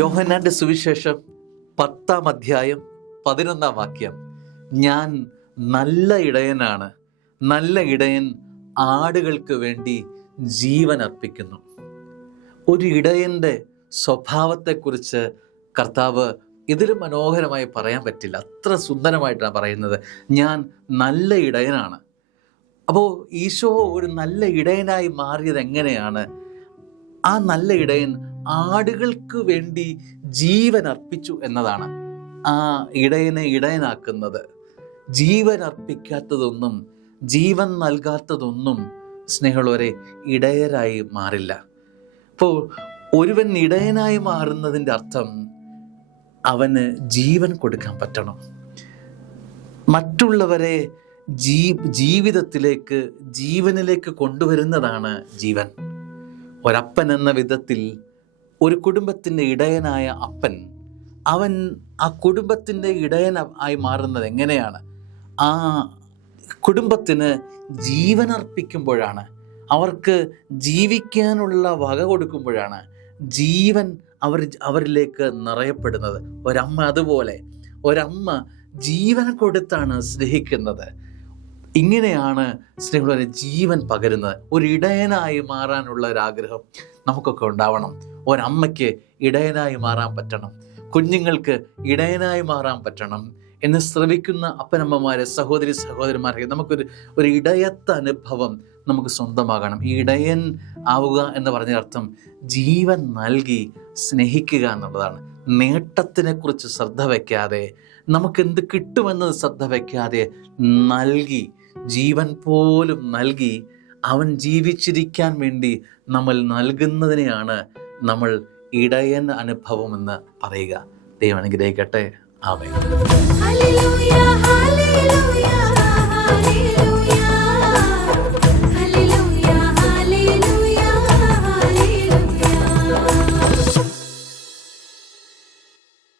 യോഹന്നാന്റെ സുവിശേഷം 10-ാം അധ്യായം 11-ാം വാക്യം. ഞാൻ നല്ല ഇടയനാണ്, നല്ല ഇടയൻ ആടുകൾക്ക് വേണ്ടി ജീവൻ അർപ്പിക്കുന്നു. ഒരു ഇടയൻ്റെ സ്വഭാവത്തെക്കുറിച്ച് കർത്താവ് ഇതിലും മനോഹരമായി പറയാൻ പറ്റില്ല. അത്ര സുന്ദരമായിട്ടാണ് പറയുന്നത്. ഞാൻ നല്ല ഇടയനാണ്. അപ്പോൾ ഈശോ ഒരു നല്ല ഇടയനായി മാറിയത് എങ്ങനെയാണ്? ആ നല്ല ഇടയൻ ആടുകൾക്ക് വേണ്ടി ജീവൻ അർപ്പിച്ചു എന്നതാണ് ആ ഇടയനെ ഇടയനാക്കുന്നത്. ജീവൻ അർപ്പിക്കാത്തതൊന്നും, ജീവൻ നൽകാത്തതൊന്നും സ്നേഹമുള്ളവരെ ഇടയരായി മാറില്ല. അപ്പോൾ ഒരുവൻ ഇടയനായി മാറുന്നതിൻ്റെ അർത്ഥം അവന് ജീവൻ കൊടുക്കാൻ പറ്റണം. മറ്റുള്ളവരെ ജീവിതത്തിലേക്ക്, ജീവനിലേക്ക് കൊണ്ടുവരുന്നതാണ് ജീവൻ. ഒരപ്പൻ എന്ന വിധത്തിൽ ഒരു കുടുംബത്തിൻ്റെ ഇടയനായ അപ്പൻ, അവൻ ആ കുടുംബത്തിൻ്റെ ഇടയനായി മാറുന്നത് എങ്ങനെയാണ്? ആ കുടുംബത്തിന് ജീവൻ അർപ്പിക്കുമ്പോഴാണ്, അവർക്ക് ജീവിക്കാനുള്ള വക കൊടുക്കുമ്പോഴാണ് ജീവൻ അവരിലേക്ക് നിറയപ്പെടുന്നത്. ഒരമ്മ അതുപോലെ, ഒരമ്മ ജീവൻ കൊടുത്താണ് സ്നേഹിക്കുന്നത്. ഇങ്ങനെയാണ് സ്നേഹമുള്ളവരെ ജീവൻ പകരുന്നത്. ഒരു ഇടയനായി മാറാനുള്ള ഒരാഗ്രഹം നമുക്കൊക്കെ ഉണ്ടാവണം. ഒരമ്മയ്ക്ക് ഇടയനായി മാറാൻ പറ്റണം, കുഞ്ഞുങ്ങൾക്ക് ഇടയനായി മാറാൻ പറ്റണം എന്ന് ശ്രമിക്കുന്ന അപ്പനമ്മമാരെ, സഹോദരി സഹോദരന്മാരെ, നമുക്കൊരു ഇടയത്ത അനുഭവം നമുക്ക് സ്വന്തമാകണം. ഈ ഇടയൻ ആവുക എന്ന് പറഞ്ഞ അർത്ഥം ജീവൻ നൽകി സ്നേഹിക്കുക എന്നുള്ളതാണ്. നേട്ടത്തിനെക്കുറിച്ച് ശ്രദ്ധ വയ്ക്കാതെ, നമുക്കെന്ത് കിട്ടുമെന്നത് ശ്രദ്ധ വയ്ക്കാതെ നൽകി, ജീവൻ പോലും നൽകി അവൻ ജീവിച്ചിരിക്കാൻ വേണ്ടി നമ്മൾ നൽകുന്നതിനെയാണ് നമ്മൾ ഇടയൻ അനുഭവം എന്ന് പറയുക. ദൈവം അനുഗ്രഹിക്കട്ടെ. ആമേൻ.